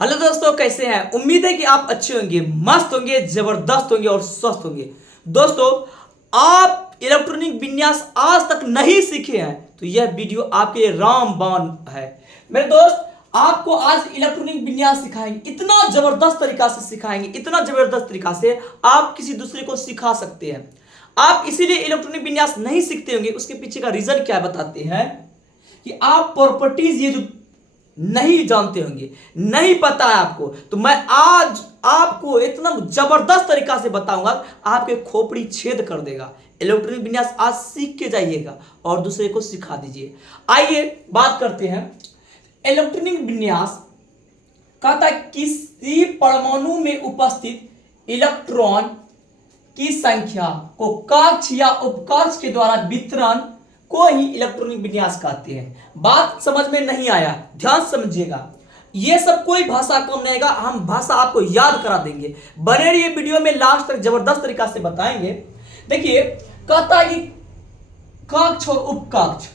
Hello दोस्तों, कैसे हैं? उम्मीद है कि आप अच्छे होंगे, मस्त होंगे, जबरदस्त होंगे और स्वस्थ होंगे। दोस्तों, आप इलेक्ट्रॉनिक विन्यास आज तक नहीं सीखे हैं तो यह वीडियो आपके लिए रामबाण है। मेरे दोस्त, आपको आज इलेक्ट्रॉनिक विन्यास सिखाएंगे, इतना जबरदस्त तरीका से सिखाएंगे, इतना जबरदस्त तरीका से आप किसी दूसरे को सिखा सकते हैं। आप इसीलिए इलेक्ट्रॉनिक विन्यास नहीं सीखते होंगे, उसके पीछे का रीजन क्या बताते हैं कि आप प्रॉपर्टीज ये जो नहीं जानते होंगे, नहीं पता है आपको, तो मैं आज आपको इतना जबरदस्त तरीका से बताऊंगा, आपके खोपड़ी छेद कर देगा। इलेक्ट्रॉनिक विन्यास आज सीख के जाइएगा और दूसरे को सिखा दीजिए। आइए बात करते हैं। इलेक्ट्रॉनिक विन्यास कहता है किसी परमाणु में उपस्थित इलेक्ट्रॉन की संख्या को कक्ष या उपकक्ष के द्वारा वितरण को ही इलेक्ट्रॉनिक विन्यास कहते हैं। बात समझ में नहीं आया, ध्यान समझिएगा। ये सब कोई भाषा कम नहीं आएगा, हम भाषा आपको याद करा देंगे। बने रहिए वीडियो में, लास्ट तक जबरदस्त तरीका से बताएंगे। देखिए, कहता है कि कक्ष और उपकक्ष।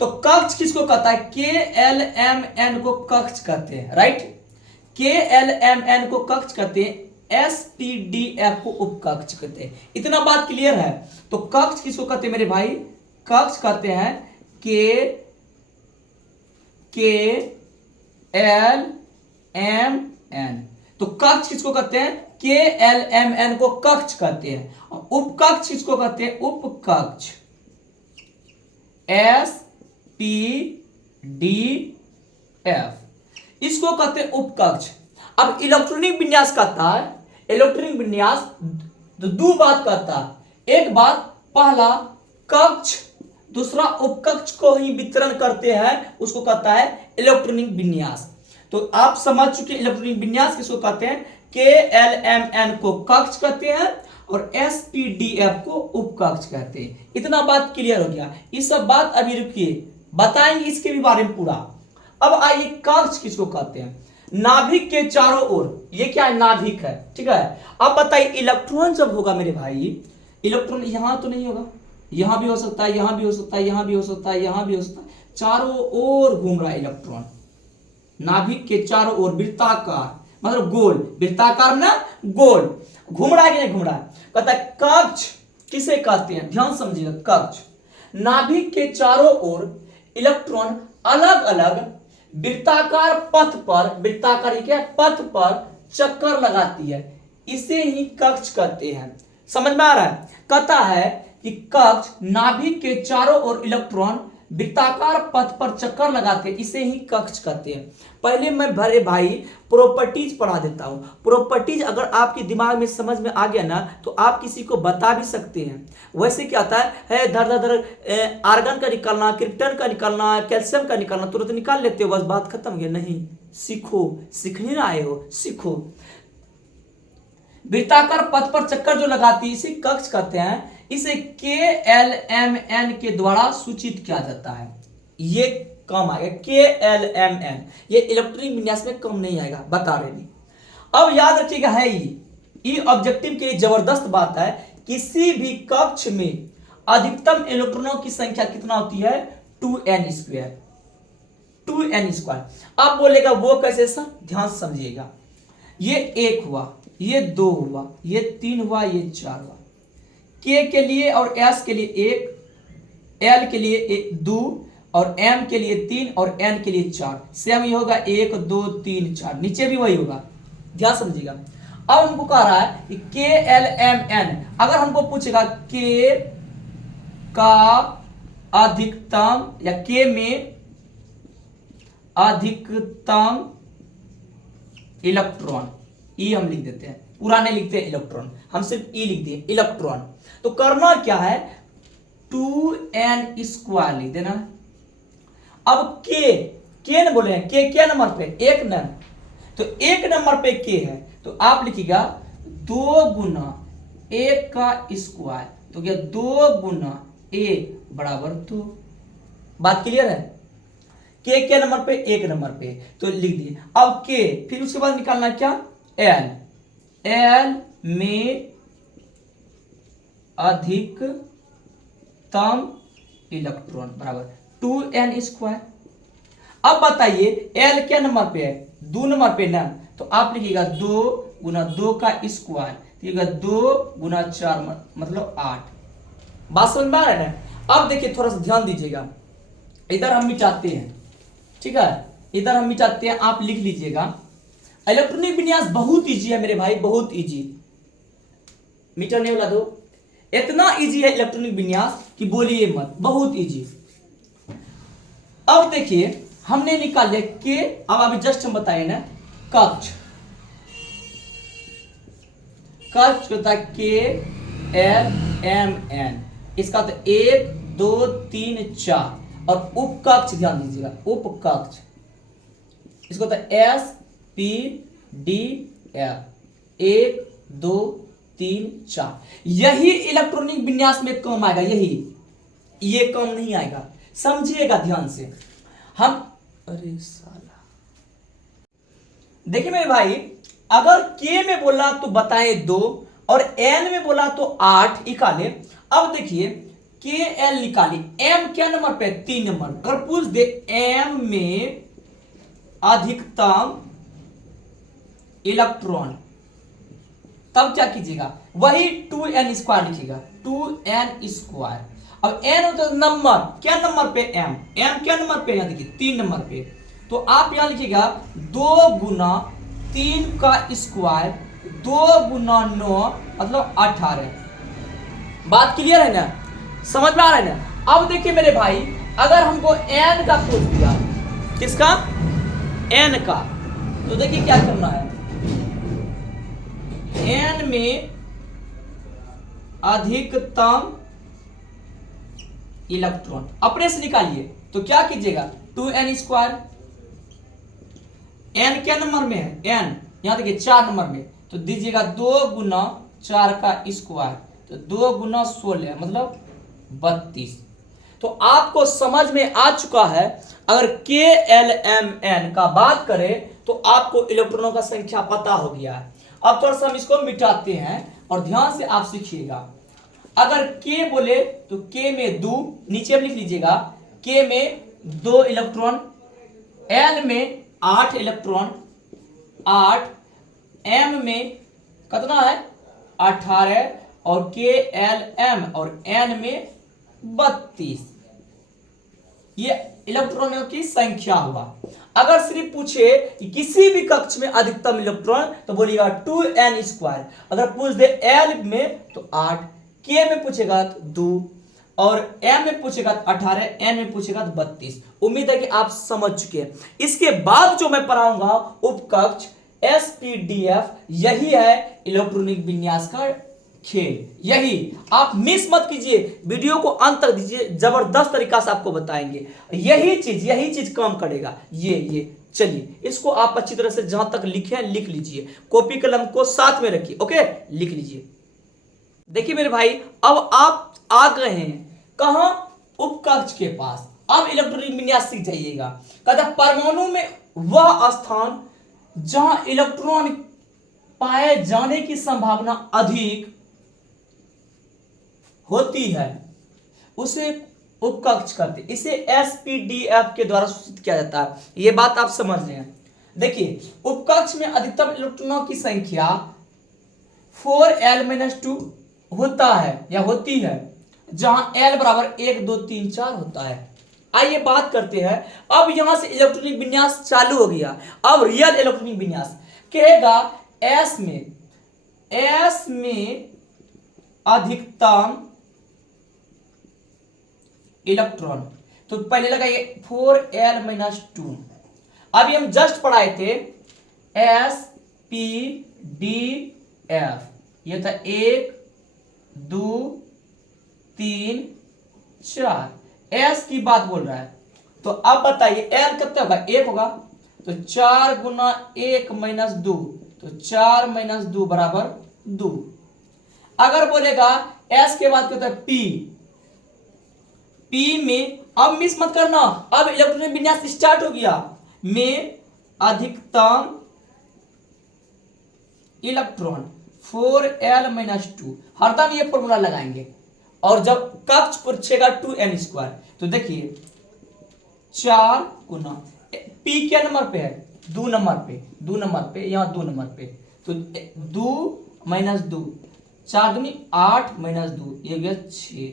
तो कक्ष किसको कहता है? KLMN को कक्ष कहते हैं, राइट। KLMN को कक्ष कहते हैं, SPDF को उपकक्ष कहते हैं। इतना बात क्लियर है? तो कक्ष किसको कहते हैं मेरे भाई? कक्ष कहते हैं KLMN। तो कक्ष किसको कहते हैं? KLMN को कक्ष कहते हैं। और उपकक्ष किसको कहते हैं? उपकक्ष SPDF, इसको कहते हैं उपकक्ष। अब इलेक्ट्रॉनिक विन्यास कहता है, इलेक्ट्रॉनिक विन्यास दो बात कहता है। एक बात, पहला कक्ष, दूसरा उपकक्ष को ही वितरण करते हैं, उसको कहता है इलेक्ट्रॉनिक विन्यास। तो आप समझ चुके इलेक्ट्रॉनिक विन्यास किसको कहते हैं? KLMN को कक्ष कहते हैं और SPDF को उपकक्ष कहते हैं। इतना बात क्लियर हो गया। ये सब बात अभी रुकिए, बताएंगे इसके भी बारे में पूरा। अब आइए, कक्ष किसको कहते हैं? नाभिक के चारों ओर, ये क्या है? नाभिक है, ठीक है। अब बताइए, इलेक्ट्रॉन जब होगा मेरे भाई, इलेक्ट्रॉन यहां तो नहीं होगा, यहां भी हो सकता है, यहां भी हो सकता है, यहां भी हो सकता है, यहां भी हो सकता है, चारों ओर घूम रहा है इलेक्ट्रॉन। नाभिक के चारों ओर वृत्ताकार, मतलब गोल, वृत्ताकार ना गोल, घूम रहा है कि नहीं घूम रहा है? कहता है कक्ष किसे कहते हैं? ध्यान समझिएगा, कक्ष। नाभिक के चारों ओर इलेक्ट्रॉन अलग अलग वृत्ताकार पथ पर, वृत्ताकार क्या पथ पर चक्कर लगाती है, इसे ही कक्ष कहते हैं। समझ में आ रहा है? कहता है कि कक्ष, नाभिक के चारों ओर इलेक्ट्रॉन वृत्ताकार पथ पर चक्कर लगाते हैं, इसे ही कक्ष कहते हैं। पहले मैं भरे भाई प्रॉपर्टीज पढ़ा देता हूं। प्रॉपर्टीज अगर आपके दिमाग में समझ में आ गया ना, तो आप किसी को बता भी सकते हैं। वैसे क्या होता है धर धर आर्गन का निकालना, क्रिप्टन का निकालना, कैल्शियम का निकालना, तुरंत निकाल लेते हो, बस बात खत्म हो गया। नहीं, सीखो, सीखने ना आए हो, सीखो। वृत्ताकार पथ पर चक्कर जो लगाती है, इसे कक्ष कहते हैं। इसे KLMN के द्वारा सूचित किया जाता है। ये कम आएगा, KLMN, ये इलेक्ट्रॉनिक विन्यास में कम नहीं आएगा, बता रहे नहीं। अब याद रखिएगा, है ये ऑब्जेक्टिव के लिए जबरदस्त बात है। किसी भी कक्ष में अधिकतम इलेक्ट्रॉनों की संख्या कितना होती है? 2n²। 2n²। आप बोलेगा वो कैसे सर? ध्यान समझिएगा। ये 1 हुआ, ये 2 हुआ, ये 3 हुआ, ये 4 हुआ। K के लिए और S के लिए 1, L के लिए 2 और M के लिए 3 और N के लिए 4। सेम ये होगा 1 2 3 4, नीचे भी वही होगा, ध्यान समझिएगा। अब हमको कह रहा है कि KLMN, अगर हमको पूछेगा K का अधिकतम या K में अधिकतम इलेक्ट्रॉन, ई हम लिख देते हैं, पूरा नहीं लिखते इलेक्ट्रॉन, हम सिर्फ ई लिख दिए, इलेक्ट्रॉन। तो करना क्या है? 2n² लिख देना। अब K न बोले हैं, K क्या नंबर पे? 1 न, तो 1 नंबर पे K है, तो आप लिखिएगा 2 गुना 1 का स्क्वायर, तो क्या 2 गुना 1 बराबर 2। बात क्लियर है? K क्या नंबर पे? 1 नंबर पे, तो लिख दिए। अब K, फिर उसके बाद निकालना क्या? L, L में अधिकतम इलेक्ट्रॉन बराबर 2n²। अब बताइए एल क्या नंबर पे है, 2 नंबर पे ना, तो आप लिखिएगा 2 गुना 2 का स्क्वायर, लिखिएगा 2 गुना 4 मतलब 8। बात समझ में आ रहा है ना। अब देखिए थोड़ा सा ध्यान दीजिएगा, इधर हम मिटाते हैं, ठीक है, इधर हम मिटाते हैं, आप लिख लीजिएगा। इलेक्ट्रॉनिक विन्यास बहुत इजी है मेरे भाई, बहुत इजी, मिटाने वाला दो, इतना इजी है इलेक्ट्रॉनिक विन्यास कि बोलिए मत, बहुत इजी। अब देखिए हमने निकाल लिया के, अब अभी जस्ट हम बताए ना कक्ष, कक्ष होता है के एल एम एन, इसका तो 1 2 3 4, और उपकक्ष ध्यान दीजिएगा, उपकक्ष इसको तो एस पी डी एफ, 1 2 3 4, यही इलेक्ट्रॉनिक विन्यास में काम आएगा, यही, ये काम नहीं आएगा, समझिएगा ध्यान से। हम अरे साला, देखिए मेरे भाई, अगर के में बोला तो बताए 2 और एन में बोला तो 8 निकाले। अब देखिए के एल निकालिए, एम क्या नंबर पे, 3 नंबर। अगर पूछ दे एम में अधिकतम इलेक्ट्रॉन, तब क्या कीजिएगा, वही 2n² लिखिएगा, 2n²। अब n होता है नंबर, क्या नंबर पे, m, m क्या नंबर पे, यहां देखिए 3 नंबर पे, तो आप यहां लिखिएगा 2 गुना 3 का स्क्वायर, 2 गुना 9 मतलब 18। बात क्लियर है ना, समझ में आ रहा है ना। अब देखिए मेरे भाई, अगर हमको n का पूछ दिया, किसका, n का, तो देखिए क्या करना है, n में अधिकतम इलेक्ट्रॉन अपने से निकालिए, तो क्या कीजिएगा 2n², n क्या नंबर में है, n यहां देखिए 4 नंबर में, तो दीजिएगा 2 गुना 4 का स्क्वायर, तो 2 गुना 16 मतलब 32। तो आपको समझ में आ चुका है, अगर के एल एम एन का बात करें तो आपको इलेक्ट्रॉनों का संख्या पता हो गया है। अब थोड़ा सा हम इसको मिटाते हैं और ध्यान से आप सीखिएगा। अगर के बोले तो के में 2, नीचे में लिख लीजिएगा, के में 2 इलेक्ट्रॉन, एल में 8 इलेक्ट्रॉन, 8, एम में कितना है 18, और के एल एम और एन में 32। ये इलेक्ट्रॉनों की संख्या हुआ। अगर सिर्फ पूछे कि किसी भी कक्ष में अधिकतम इलेक्ट्रॉन, तो बोलिएगा 2n²। अगर पूछ दे एल में तो 8, के में पूछेगा तो 2, और एम में पूछेगा तो 18, एन में पूछेगा तो 32। उम्मीद है कि आप समझ चुके हैं। इसके बाद जो मैं पढ़ाऊंगा उपकक्ष एसपीडीएफ, यही है इलेक्ट्रॉनिक विन्यास का खेल, यही आप मिस मत कीजिए, वीडियो को अंत तक दीजिए, जबरदस्त तरीका से आपको बताएंगे, यही चीज काम करेगा। ये चलिए, इसको आप अच्छी तरह से जहां तक लिखे लिख लीजिए, कॉपी कलम को साथ में रखिए, ओके, लिख लीजिए। देखिए मेरे भाई, अब आप आ गए हैं कहां, उपकक्ष के पास। अब इलेक्ट्रॉनिक विन्यास सीख जाइएगा। कहता परमाणु में वह स्थान जहां इलेक्ट्रॉन पाए जाने की संभावना अधिक होती है उसे उपकक्ष करते, इसे एसपीडीएफ के द्वारा सूचित किया जाता है। यह बात आप समझ लें। देखिए उपकक्ष में अधिकतम इलेक्ट्रॉनों की संख्या 4l-2 होता है या होती है, जहां l बराबर 1 2 3 4 होता है। आइए बात करते हैं। अब यहां से इलेक्ट्रॉनिक विन्यास चालू हो गया। अब रियल इलेक्ट्रॉनिक विन्यास कहेगा एस में अधिकतम इलेक्ट्रॉन, तो पहले लगाइए 4l-2। अभी हम जस्ट पढ़ाए थे एसपीडीएफ, ये था 1 2 3 4, एस की बात बोल रहा है। तो अब बताइए एल कितना होगा, 1 होगा, तो 4 गुना 1 माइनस 2, तो 4 माइनस 2 बराबर 2। अगर बोलेगा एस के बाद क्या होता है पी में, अब मिस मत करना, अब इलेक्ट्रॉनिक विन्यास स्टार्ट हो गया, में अधिकतम इलेक्ट्रॉन 4l-2, हरदम ये फॉर्मूला लगाएंगे। और जब कक्ष पूछेगा 2n², तो देखिए 4 गुना पी क्या नंबर पे है, 2 नंबर पे, 2 नंबर पे, यहाँ 2 नंबर पे, तो 2 माइनस 2, 4 दूनी 8 माइनस 2, ये हो गया 6।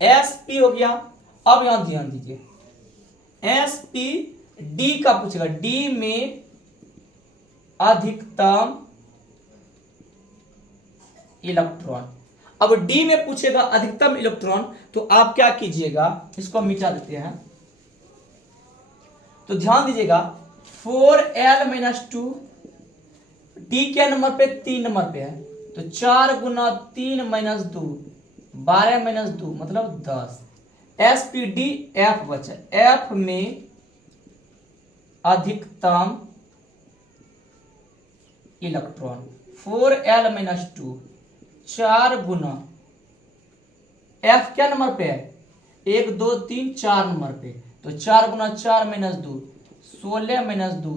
एस पी हो गया। अब यहां ध्यान दीजिए, एस पी डी का पूछेगा, डी में अधिकतम इलेक्ट्रॉन। अब डी में पूछेगा अधिकतम इलेक्ट्रॉन, तो आप क्या कीजिएगा, इसको मिटा देते हैं। तो ध्यान दीजिएगा 4l माइनस 2, डी क्या नंबर पे, 3 नंबर पे है, तो 4 गुना 3 माइनस 2, 12 माइनस 2 मतलब 10। एस पी डी एफ बचा, एफ में अधिकतम इलेक्ट्रॉन 4l माइनस 2, 4 गुना एफ क्या नंबर पे है, 1 2 3 4 नंबर पे, तो 4 गुना 4 माइनस 2, 16 माइनस 2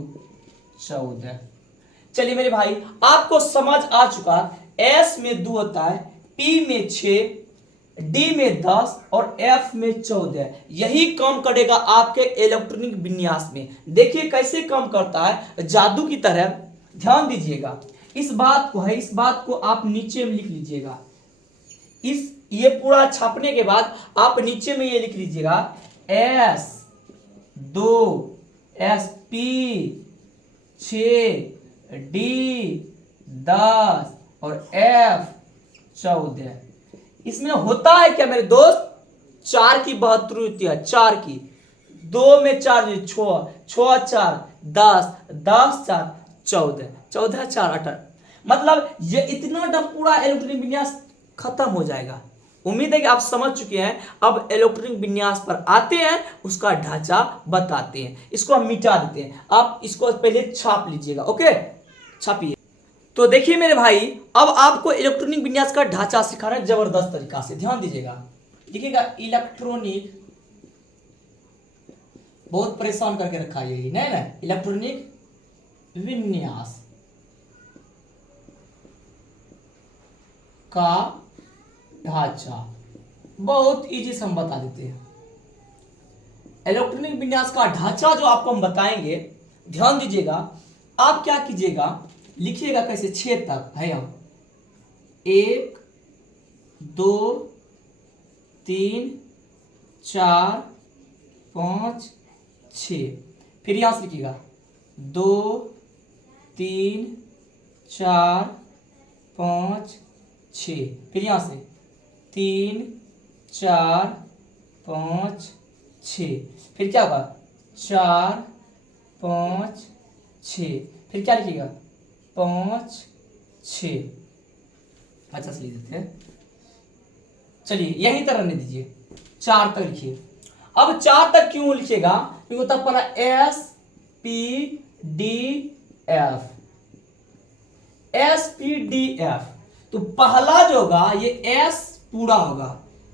14। चलिए मेरे भाई, आपको समझ आ चुका, एस में 2 होता है, पी में 6, डी में 10 और एफ में 14। यही काम करेगा आपके इलेक्ट्रॉनिक विन्यास में। देखिए कैसे काम करता है, जादू की तरह। ध्यान दीजिएगा, इस बात को है, इस बात को आप नीचे में लिख लीजिएगा। इस ये पूरा छापने के बाद आप नीचे में ये लिख लीजिएगा, एस 2, एस पी 6, डी 10 और एफ 14। इसमें होता है क्या मेरे दोस्त, 4 की बहादुरी होती है, 4 की, 2 में 4 6, 6 4 10, 10 4 14, 14 4 18। मतलब ये इतना पूरा इलेक्ट्रॉनिक विन्यास खत्म हो जाएगा। उम्मीद है कि आप समझ चुके हैं। अब इलेक्ट्रॉनिक विन्यास पर आते हैं, उसका ढांचा बताते हैं। इसको हम मिटा देते हैं, आप इसको पहले छाप लीजिएगा। ओके, छापिए। तो देखिए मेरे भाई, अब आपको इलेक्ट्रॉनिक विन्यास का ढांचा सिखा रहे हैं जबरदस्त तरीका से। ध्यान दीजिएगा, देखिएगा इलेक्ट्रॉनिक, बहुत परेशान करके रखा है ये, नहीं ना, इलेक्ट्रॉनिक विन्यास का ढांचा बहुत इजी से हम बता देते हैं। इलेक्ट्रॉनिक विन्यास का ढांचा जो आपको हम बताएंगे, ध्यान दीजिएगा, आप क्या कीजिएगा, लिखिएगा कैसे, 6 तक है, हम 1 2 3 4 5 6, फिर यहां से लिखिएगा 2 3 4 5 6, फिर यहां से 3 4 5 6, फिर क्या होगा 4 5 6, फिर क्या लिखिएगा 5 6। अच्छा से लिख देते हैं। चलिए यही तरह रहने दीजिए, 4 तक लिखिए। अब 4 तक क्यों लिखिएगा, क्योंकि तब पहला S P D F, S P D F. तो पहला जो होगा ये एस पूरा होगा,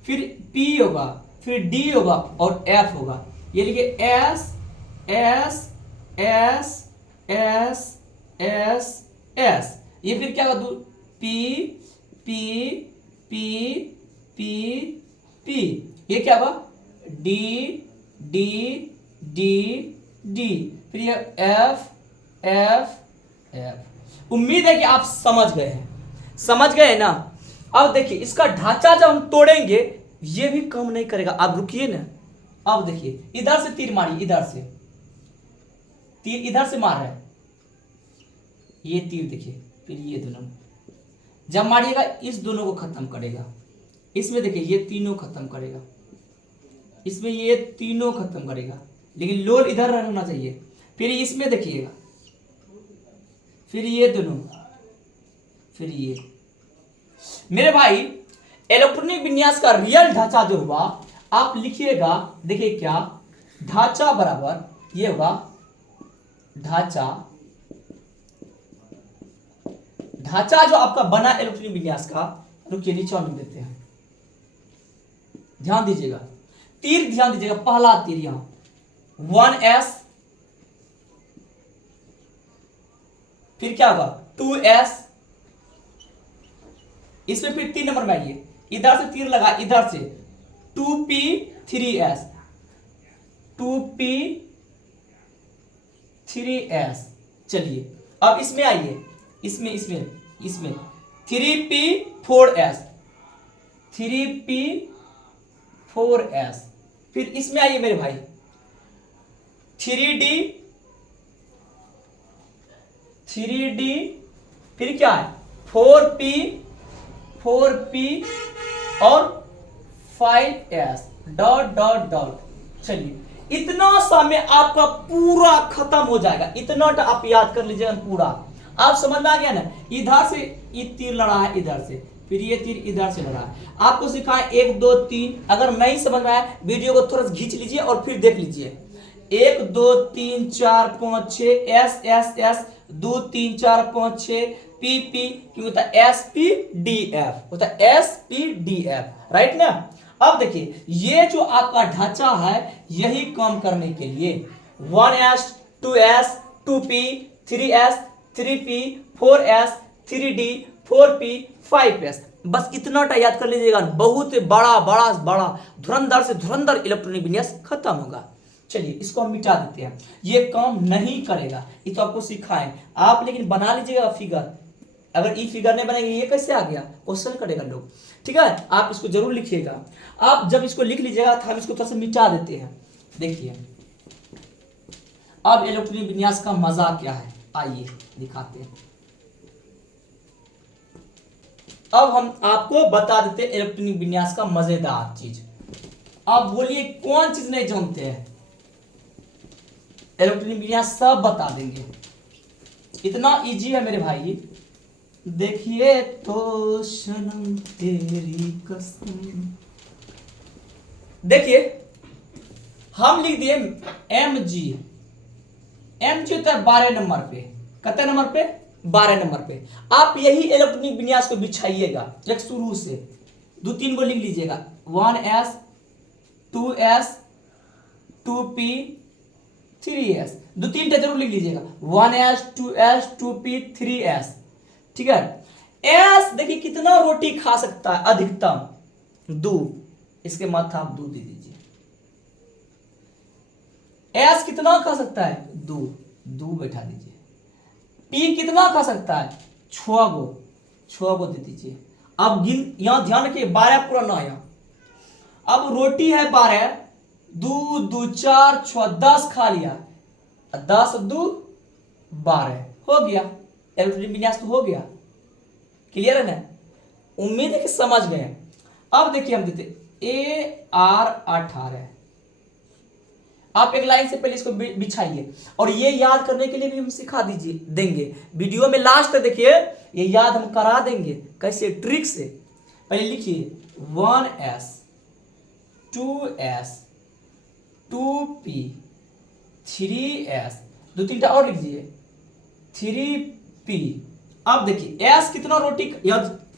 फिर पी होगा, फिर डी होगा और एफ होगा। ये लिखिए S S S S S S, ये फिर क्या होगा, P P P P P, ये क्या होगा डी डी डी डी, फिर ये एफ एफ एफ। उम्मीद है कि आप समझ गए हैं, समझ गए ना। अब देखिए इसका ढांचा जब हम तोड़ेंगे, ये भी काम नहीं करेगा। आप रुकिए ना, अब देखिए इधर से तीर मारिए, इधर से तीर इधर से मार रहा है, ये तीर देखिए, फिर ये दोनों जब मारिएगा इस दोनों को खत्म करेगा। इसमें देखिए ये तीनों खत्म करेगा, इसमें ये तीनों खत्म करेगा, लेकिन लोड इधर रहना चाहिए। फिर इसमें देखिएगा, फिर ये दोनों, फिर ये। मेरे भाई इलेक्ट्रॉनिक विन्यास का रियल ढांचा जो हुआ, आप लिखिएगा, देखिए क्या ढांचा बराबर ये होगा, ढांचा ढांचा जो आपका बना इलेक्ट्रॉनिक विन्यास का, रुकिए नीचे लिख देते हैं। ध्यान दीजिएगा, तीर ध्यान दीजिएगा, पहला तीर यहां 1s, फिर क्या होगा 2s, इसमें फिर 3 नंबर में आइए, इधर से तीर लगा, इधर से 2p 3s, 2p 3s। चलिए अब इसमें आइए, इसमें इसमें इसमें 3p4s, 3p4s। फिर इसमें आइए मेरे भाई 3d, 3d, फिर क्या है 4p, 4p और 5s डॉट डॉट डॉट। चलिए इतना समय आपका पूरा खत्म हो जाएगा, इतना आप याद कर लीजिएगा पूरा। आप समझ में आ गया ना, इधर से ये तीर लड़ा है इधर से, फिर ये तीर इधर से लड़ा है। आपको सिखाएं 1 2 3। अगर नहीं समझ में आया वीडियो को थोड़ा सा खींच लीजिए और फिर देख लीजिए। 1 2 3 4 5 6 S S S, 2 3 4 5 6 P P, क्यों होता है एस पी डी एफ, होता है S P D F, right ना। अब देखिए ये जो आपका ढांचा है यही काम करने के लिए 1s 2s 2p 3s 3p 4s 3d 4p 5s, बस इतना याद कर लीजिएगा। बहुत बड़ा बड़ा बड़ा धुरंधर से धुरंधर इलेक्ट्रॉनिक विन्यास खत्म होगा। चलिए इसको हम मिटा देते हैं, ये काम नहीं करेगा, ये तो आपको सिखाएं आप, लेकिन बना लीजिएगा फिगर। अगर ई फिगर नहीं बनेगी ये कैसे आ गया, क्वेश्चन करेगा लोग। ठीक है, आप इसको जरूर लिखिएगा। आप जब इसको लिख लीजिएगा तो हम इसको थोड़ा सा मिटा देते हैं। देखिए अब इलेक्ट्रॉनिक विन्यास का मजा क्या है, आइए दिखाते हैं। अब हम आपको बता देते हैं इलेक्ट्रॉनिक विन्यास का मजेदार चीज। आप बोलिए कौन चीज नहीं जानते हैं, इलेक्ट्रॉनिक विन्यास सब बता देंगे, इतना इजी है मेरे भाई। देखिए तो सनम तेरी कसम, देखिए हम लिख दिए एम जी, एम जी होता है 12 नंबर पे, कितने नंबर पे 12 नंबर पे। आप यही इलेक्ट्रॉनिक विन्यास को बिछाइएगा एक शुरू से, 2 3 को लिख लीजिएगा 1s 2s 2p 3s, 2 3 जरूर लिख लीजिएगा 1s 2s 2p 3s। ठीक है, एस देखिए कितना रोटी खा सकता है अधिकतम, 2, इसके माथा आप 2 दे दीजिए। एस कितना खा सकता है 2, 2 बैठा दीजिए। पी कितना खा सकता है 6 गो, 6 गो दे दीजिए। अब गिन, यहां ध्यान रखिए 12 पूरा ना आया। अब रोटी है 12, 2 2 4 6 10 खा लिया, 10 2 12 हो गया, इलेक्ट्रॉनिक विन्यास तो हो गया। क्लियर है ना, उम्मीद है कि समझ गए। अब देखिए हम देते AR 18, आप एक लाइन से पहले इसको बिछाइए, और ये याद करने के लिए भी हम सिखा दीजिए देंगे वीडियो में, लास्ट तक देखिए, ये याद हम करा देंगे कैसे, ट्रिक से। पहले लिखिए 1s 2s 2p 3s, 2 3 और लिख दीजिए 3p। अब देखिए s कितना रोटी,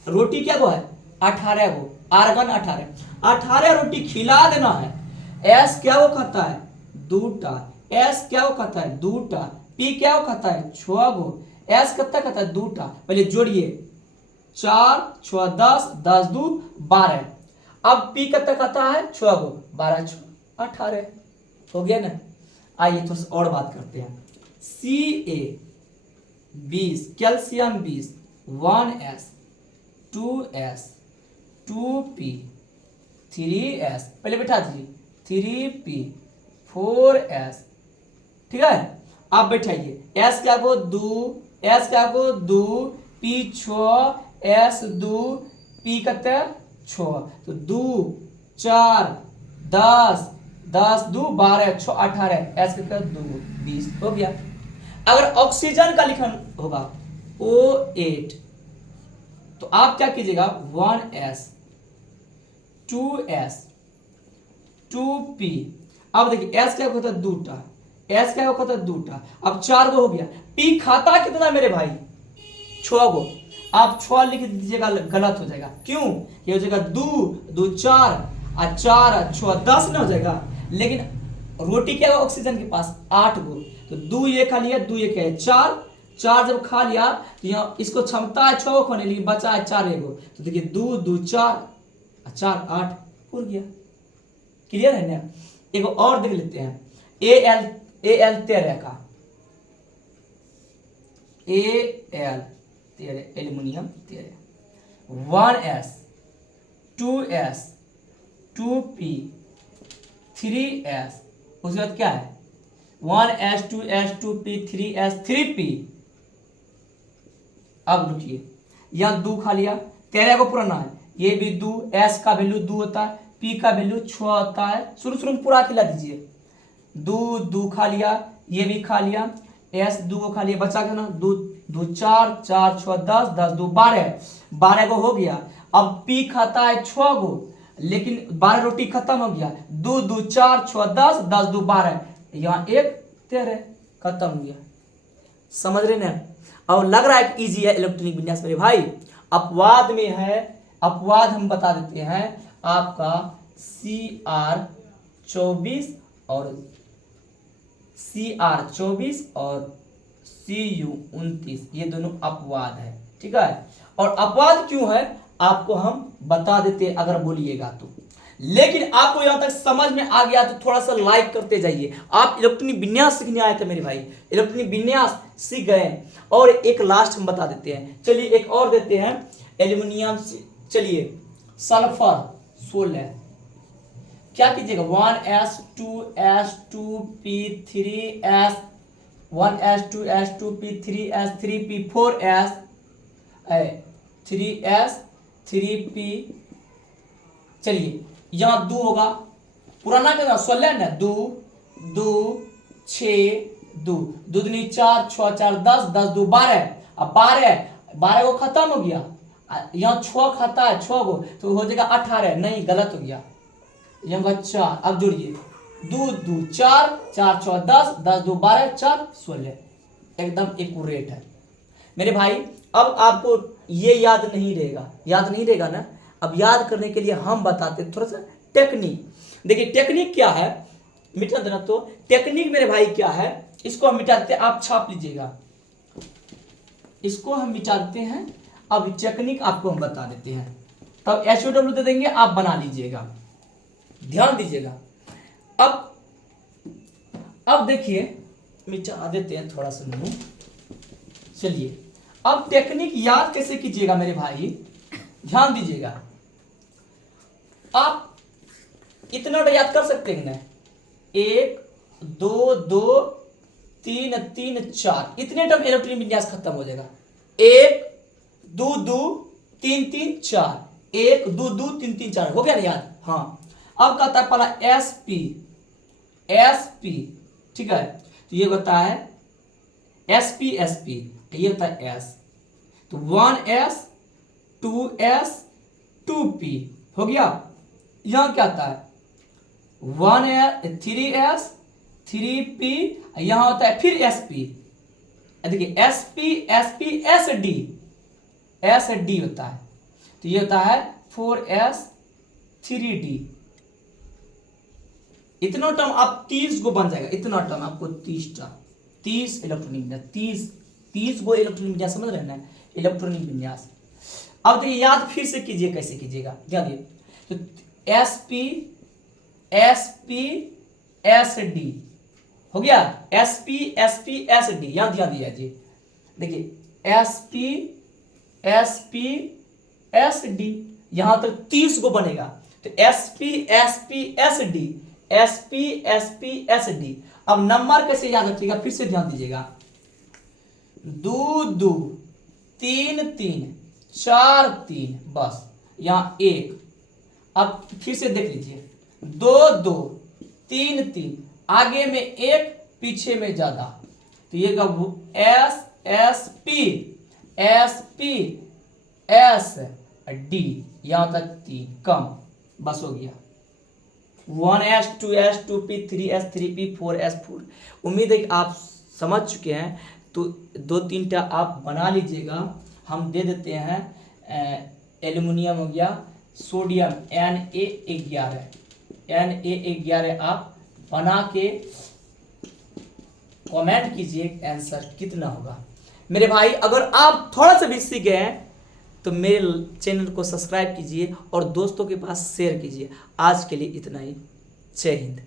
रोटी क्या गो है 18 गो, आर्गन 18 रोटी खिला देना है। s क्या वो खाता है 2टा, s क्या वो खाता है 2टा, p क्या वो खाता है 6 गो, s कितना खाता है 2टा। पहले जोड़िए 4 6 10 10 2 12, अब p कितना खाता है 6 गो, 12 6 18 हो गया ना। आइए थोड़ा सा और बात करते हैं। Ca 20, calcium 20, 1s 2s 2p 3s, पहले बैठा दीजिए 3p 4s। ठीक है, आप बैठाइए s क्या को 2, s क्या को 2, p 6 s 2 p कितना 6, तो 2 4 10 10 2 12 6 18, s कितना 2 20 हो गया। अगर ऑक्सीजन का लिखन होगा O8, तो आप क्या कीजिएगा 1s 2s 2p। अब देखिए s क्या होता है 2टा, s क्या होता है 2टा, अब 4 गो हो गया। p खाता कितना मेरे भाई 6 गो, आप 6 लिख दीजिएगा, गलत हो जाएगा। क्यों, ये हो जाएगा 2 2 4 और 4 6 10 ना हो जाएगा। लेकिन रोटी क्या है ऑक्सीजन के पास 8 गो, तो 2 ये खा लिया, 2 ये क्या है 4, 4 जब खा लिया तो यहाँ इसको क्षमता है 6 खाने, लेकिन बचा है 4 गो, तो देखिए 2 2 4 4 8 पूर गया। क्लियर है ना। एक और देख लेते हैं AL 13 का, Al 13 aluminium 13 1s 2s 2p 3s उसके बाद क्या है 1s 2s 2p 3s 3p। अब रुकिए यहाँ 2 खा लिया 13 को पुराना है ये भी 2 s का वैल्यू 2 होता है p का वैल्यू 6 होता है। शुरू में पूरा खिला दीजिए 2 खा लिया ये भी खा लिया s 2 को खा लिया बचा क्या ना 2 2 4 4 6 10 10 2 12 को हो गया। अब p खाता है 6 को लेकिन 12 रोटी खत्म हो गया 2 2 4 6 10 10 2 12 यहाँ 1 13 खत्म हो गया। समझ रहे ना। और लग रहा है इजी है इलेक्ट्रॉनिक विन्यास मेरे भाई। अपवाद में है अपवाद हम बता देते हैं आपका CR24 और CR24 और CU29 ये दोनों अपवाद है ठीक है। और अपवाद क्यों है आपको हम बता देते अगर बोलिएगा तो। लेकिन आपको यहां तक समझ में आ गया तो थोड़ा सा लाइक करते जाइए। आप इलेक्ट्रॉनिक विन्यास सीखने आए थे मेरे भाई इलेक्ट्रॉनिक विन्यास सीख गए। और एक लास्ट हम बता देते हैं चलिए एक और देते हैं एल्यूमिनियम चलिए सल्फर 16 क्या कीजिएगा 1s 2s 2p 3s 1s 2s 2p 3s 3p 4s 3s 3p चलिए यहाँ 2 होगा पुराना क्या 16 ना 2 2 6 2 2 दूनी 4 6 4 10 10 2 12 अब 12 को खत्म हो गया यहाँ 6 खाता है 6 को तो हो जाएगा 18 नहीं गलत हो गया यहाँ 4 अब जोड़िए 2 2 4 4 6 10 10 2 12 4 16 एकदम एक्यूरेट है मेरे भाई। अब आपको ये याद नहीं रहेगा ना। अब याद करने के लिए हम बताते थोड़ा सा टेक्निक। देखिए टेक्निक क्या है मिटा देना तो टेक्निक मेरे भाई क्या है इसको हम मिटाते हैं आप छाप लीजिएगा इसको हम मिटाते हैं। अब टेक्निक आपको हम बता देते हैं तब SOW दे देंगे आप बना लीजिएगा ध्यान दीजिएगा। अब देखिए मिटा देते हैं थोड़ा सा मुंह। चलिए अब टेक्निक याद कैसे कीजिएगा मेरे भाई ध्यान दीजिएगा। आप इतना याद कर सकते हैं ना 1 2 2 3 3 4 इतने टर्म इलेक्ट्रॉनिक विन्यास खत्म हो जाएगा। 1 2 2 3 3 4 1 2 2 3 3 4 हो गया ना याद। हाँ अब कहता है पहला SP ठीक है तो ये होता है SP ये होता है S तो 1s 2s 2p हो गया। यहां क्या आता है 1s 3p यहां होता है फिर SP देखिए SP SD होता है तो ये होता है 4s 3d। इतना टर्म आप 30 को बन जाएगा इतना टर्म आपको 30 इलेक्ट्रॉनिक 30 को इलेक्ट्रॉनिक विन्यास समझ रहे हैं इलेक्ट्रॉनिक विन्यास। अब देखिए याद फिर से कीजिए कैसे कीजिएगा ध्यान दिए तो SP SD हो गया SP SD यहां ध्यान दीजिए देखिए SP SD यहां तक 30 को बनेगा तो SP SD। अब नंबर कैसे याद रखिएगा फिर से ध्यान दीजिएगा 2 2 3 3 4 3 बस यहाँ 1। अब फिर से देख लीजिए 2 2 3 3 आगे में 1 पीछे में ज्यादा तो ये SP SD यहाँ तक 3 कम बस हो गया 1s 2s 2p 3s 3p 4s 4। उम्मीद है कि आप समझ चुके हैं तो 2-3 आप बना लीजिएगा। हम दे देते हैं एल्युमिनियम हो गया सोडियम Na11 आप बना के कमेंट कीजिए आंसर कितना होगा। मेरे भाई अगर आप थोड़ा सा भी सीख गए हैं तो मेरे चैनल को सब्सक्राइब कीजिए और दोस्तों के पास शेयर कीजिए। आज के लिए इतना ही। जय हिंद।